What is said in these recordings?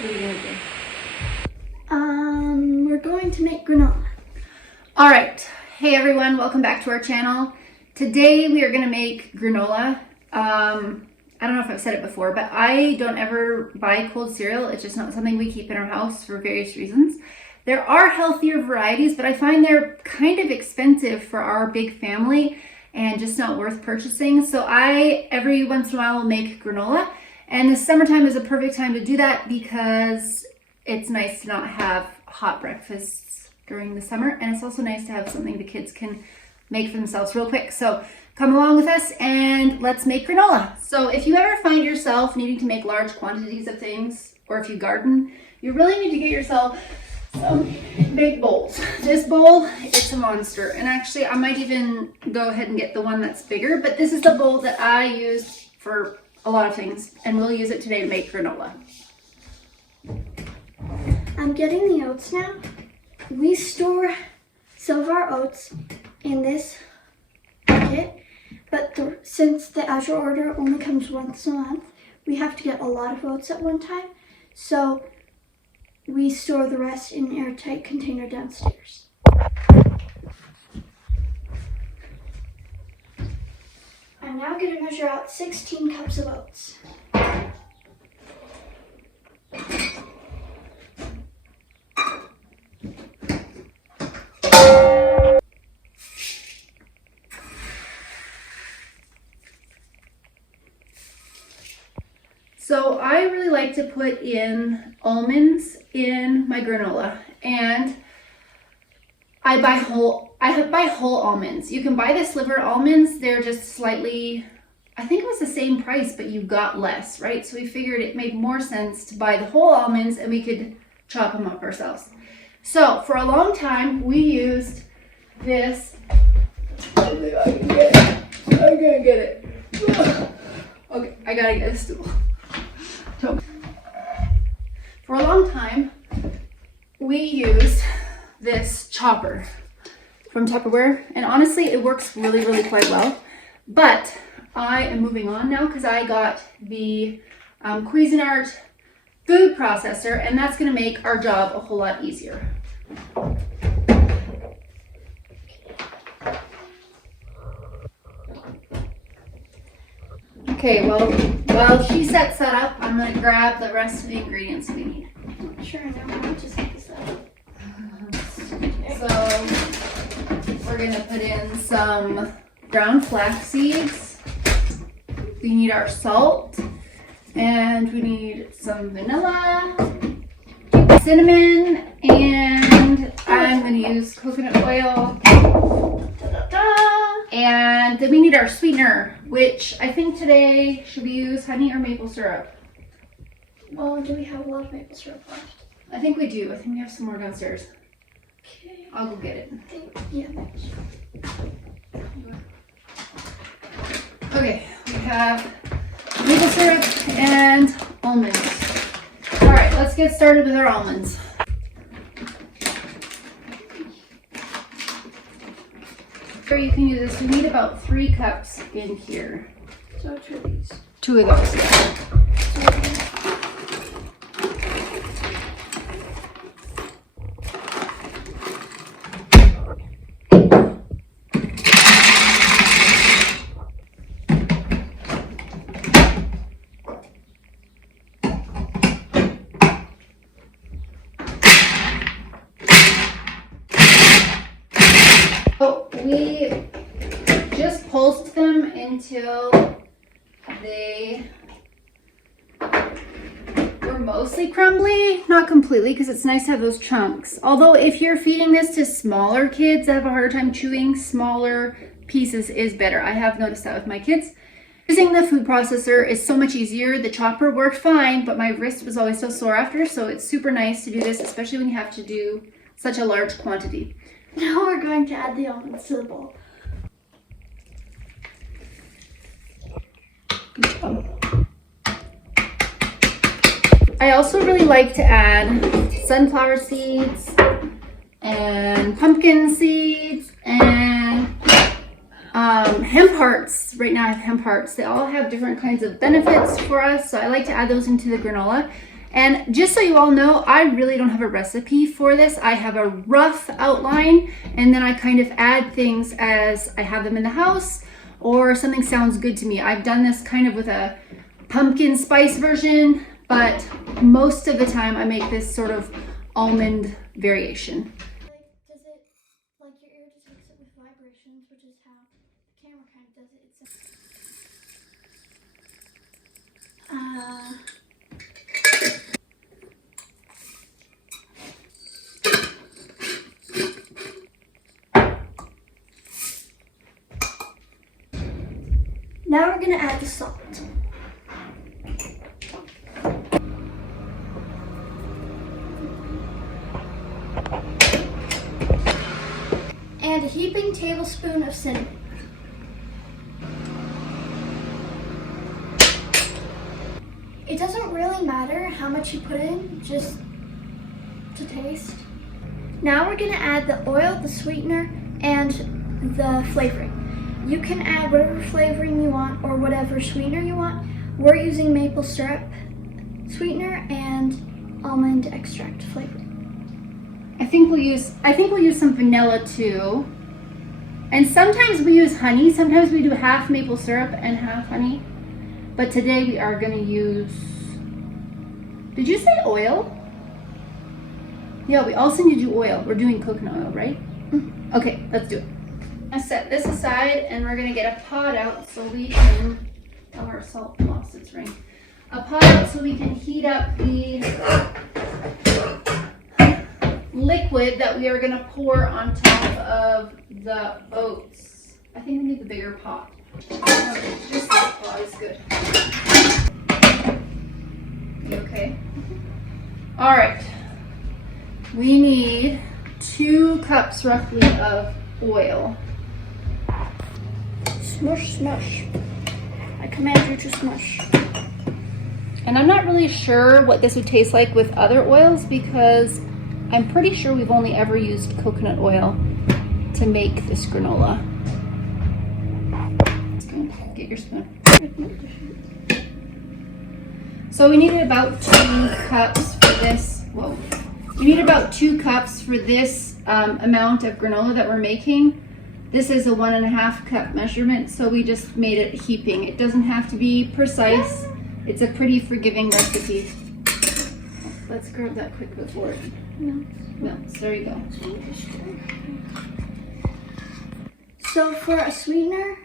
What are you gonna do? We're going to make granola. All right. Hey everyone, welcome back to our channel. Today we are gonna make granola. I don't know if I've said it before, but I don't ever buy cold cereal. It's just not something we keep in our house for various reasons. There are healthier varieties, but I find they're kind of expensive for our big family and just not worth purchasing. So I, every once in a while, will make granola. And the summertime is a perfect time to do that because it's nice to not have hot breakfasts during the summer. And it's also nice to have something the kids can make for themselves real quick. So come along with us and let's make granola. So if you ever find yourself needing to make large quantities of things, or if you garden, you really need to get yourself some big bowls. This bowl, it's a monster. And actually I might even go ahead and get the one that's bigger, but this is the bowl that I use for a lot of things, and we'll use it today to make granola. I'm getting the oats now. We store some of our oats in this bucket, but since the Azure order only comes once a month, we have to get a lot of oats at one time. So we store the rest in an airtight container downstairs. I'm now going to measure out 16 cups of oats. So I really like to put in almonds in my granola, and I buy whole almonds. You can buy the sliver almonds. They're just slightly, I think it was the same price, but you got less, right? So we figured it made more sense to buy the whole almonds and we could chop them up ourselves. So for a long time, we used this. I can get it. I can't get it. Okay, I gotta get a stool. For a long time, we used this chopper from Tupperware, and honestly, it works really, really quite well. But I am moving on now because I got the Cuisinart food processor, and that's going to make our job a whole lot easier. Okay, well, while she sets that up, I'm going to grab the rest of the ingredients we need. Sure, I know. I'll just set this up. So we're going to put in some ground flax seeds. We need our salt, and we need some vanilla, cinnamon, and I'm going to use coconut oil. And then we need our sweetener, which I think today, should we use honey or maple syrup? Well, do we have a lot of maple syrup left? I think we do. I think we have some more downstairs. Okay. I'll go get it. Yeah. Okay, we have maple syrup and almonds. All right, let's get started with our almonds. Or you can use this. We need about 3 cups in here. So 2 of these. 2 of those. Yeah. So we just pulsed them until they were mostly crumbly, not completely, because it's nice to have those chunks. Although if you're feeding this to smaller kids that have a harder time chewing, smaller pieces is better. I have noticed that with my kids. Using the food processor is so much easier. The chopper worked fine, but my wrist was always so sore after, so it's super nice to do this, especially when you have to do such a large quantity. Now we're going to add the almonds to the bowl. Good job. I also really like to add sunflower seeds and pumpkin seeds and hemp hearts. Right now I have hemp hearts. They all have different kinds of benefits for us, so I like to add those into the granola. And just so you all know, I really don't have a recipe for this. I have a rough outline, and then I kind of add things as I have them in the house or something sounds good to me. I've done this kind of with a pumpkin spice version, but most of the time I make this sort of almond variation. Does it, like your ear detects it with vibrations, which is how the camera kind of does it. Now we're gonna add the salt. And a heaping tablespoon of cinnamon. It doesn't really matter how much you put in, just to taste. Now we're gonna add the oil, the sweetener, and the flavoring. You can add whatever flavoring you want or whatever sweetener you want. We're using maple syrup sweetener and almond extract flavoring. I think we'll use some vanilla too. And sometimes we use honey. Sometimes we do half maple syrup and half honey. But today we are gonna use, did you say oil? Yeah, we also need to do oil. We're doing coconut oil, right? Mm-hmm. Okay, let's do it. I set this aside and we're gonna get a pot out so we can, oh, our salt lost its ring. A pot out so we can heat up the liquid that we are gonna pour on top of the oats. I think we need the bigger pot. Okay, this pot is good. You okay? All right. We need 2 cups roughly of oil. Smush, smush. I command you to smush. And I'm not really sure what this would taste like with other oils because I'm pretty sure we've only ever used coconut oil to make this granola. Get your spoon. So we needed about 2 cups for this. Whoa. We need about 2 cups for this amount of granola that we're making. This is a 1.5 cup measurement, so we just made it heaping. It doesn't have to be precise. It's a pretty forgiving recipe. Let's grab that quick before. No, there you go. So for a sweetener,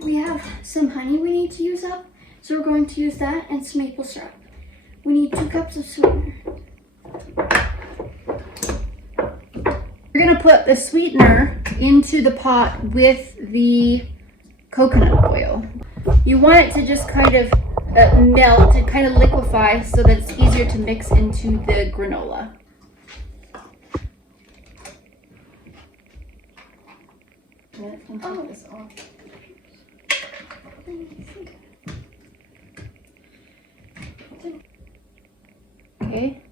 we have some honey we need to use up. So we're going to use that and some maple syrup. We need 2 cups of sweetener. We're gonna put the sweetener into the pot with the coconut oil. You want it to just kind of melt and kind of liquefy so that it's easier to mix into the granola. This off. Okay.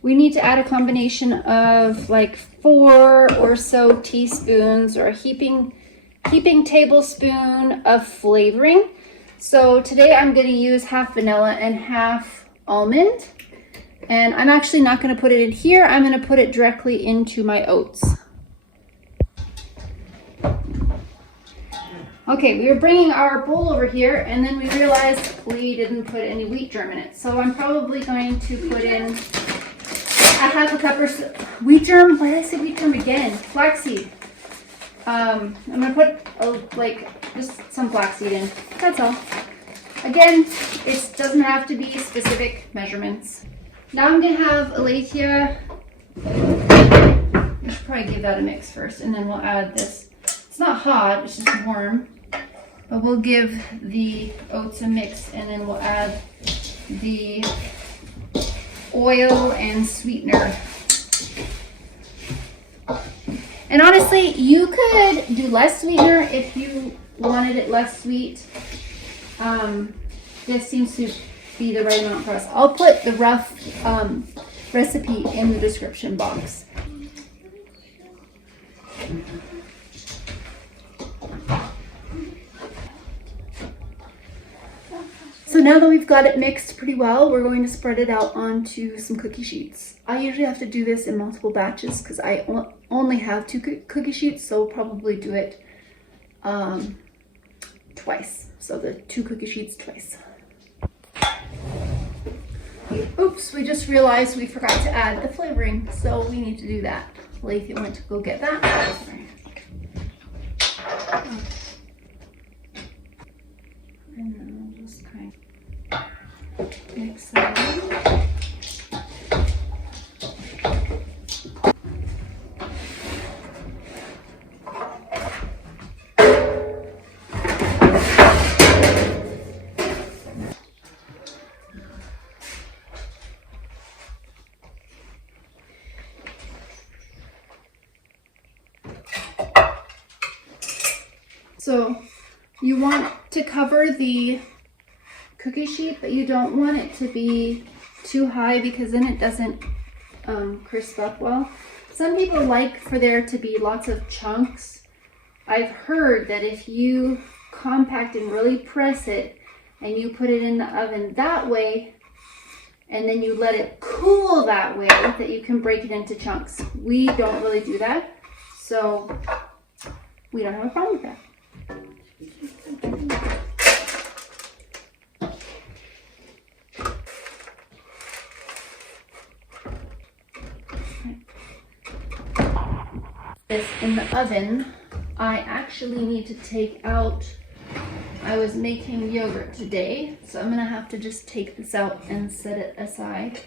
We need to add a combination of like 4 or so teaspoons or a heaping tablespoon of flavoring. So today I'm going to use half vanilla and half almond. And I'm actually not going to put it in here. I'm going to put it directly into my oats. Okay, we were bringing our bowl over here and then we realized we didn't put any wheat germ in it. So I'm probably going to put in a half a cup or so. Wheat germ? Why did I say wheat germ again? Flaxseed. I'm going to put just some flaxseed in. That's all. Again, it doesn't have to be specific measurements. Now I'm going to have Aletheia. I should probably give that a mix first and then we'll add this. It's not hot, it's just warm. But we'll give the oats a mix and then we'll add the oil and sweetener. And honestly, you could do less sweetener if you wanted it less sweet. This seems to be the right amount for us. I'll put the rough recipe in the description box. now that we've got it mixed pretty well, we're going to spread it out onto some cookie sheets. I usually have to do this in multiple batches because I only have 2 cookie sheets, so we'll probably do it twice. So the 2 cookie sheets twice. Oops, we just realized we forgot to add the flavoring, so we need to do that. Leafy went to go get that. And then I'll just kind of mix that in. So you want to cover the cookie sheet, but you don't want it to be too high because then it doesn't crisp up well. Some people like for there to be lots of chunks. I've heard that if you compact and really press it and you put it in the oven that way and then you let it cool that way, that you can break it into chunks. We don't really do that, so we don't have a problem with that. This in the oven, I actually need to take out, I was making yogurt today, so I'm gonna have to just take this out and set it aside.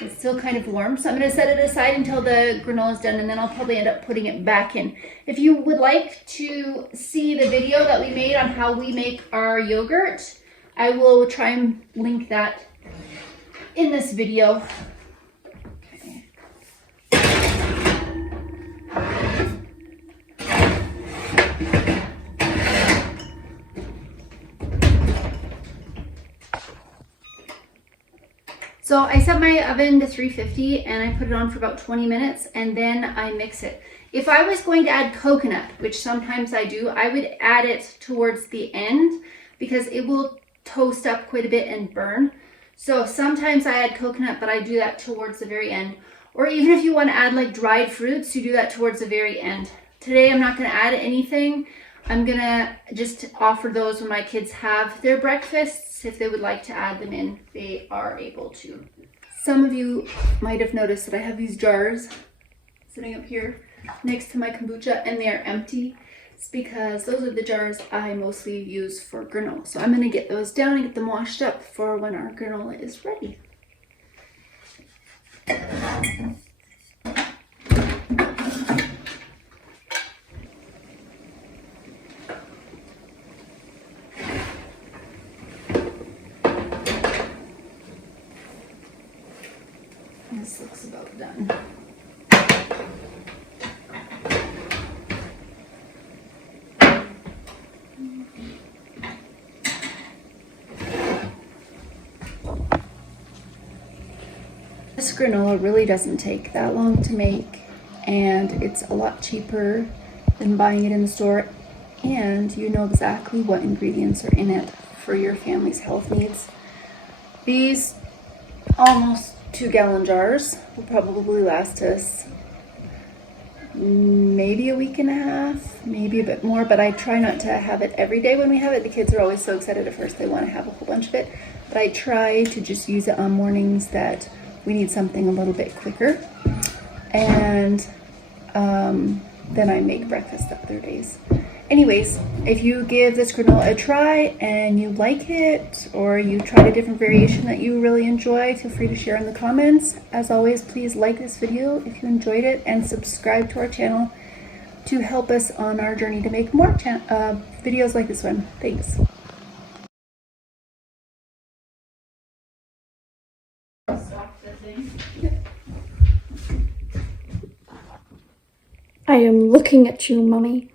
It's still kind of warm, so I'm gonna set it aside until the granola is done, and then I'll probably end up putting it back in. If you would like to see the video that we made on how we make our yogurt, I will try and link that in this video. Okay. So I set my oven to 350 and I put it on for about 20 minutes and then I mix it. If I was going to add coconut, which sometimes I do, I would add it towards the end because it will toast up quite a bit and burn. So sometimes I add coconut, but I do that towards the very end. Or even if you want to add like dried fruits, you do that towards the very end. Today I'm not going to add anything. I'm going to just offer those when my kids have their breakfasts. If they would like to add them in, they are able to. Some of you might have noticed that I have these jars sitting up here next to my kombucha and they are empty. It's because those are the jars I mostly use for granola. So I'm going to get those down and get them washed up for when our granola is ready. This looks about done. This granola really doesn't take that long to make, and it's a lot cheaper than buying it in the store, and you know exactly what ingredients are in it for your family's health needs. These almost 2-gallon jars will probably last us maybe a week and a half, maybe a bit more, but I try not to have it every day when we have it. The kids are always so excited at first, they want to have a whole bunch of it, but I try to just use it on mornings that we need something a little bit quicker, and then I make breakfast other days. Anyways, if you give this granola a try and you like it, or you tried a different variation that you really enjoy, feel free to share in the comments. As always, please like this video if you enjoyed it and subscribe to our channel to help us on our journey to make more videos like this one. Thanks. I am looking at you, Mommy.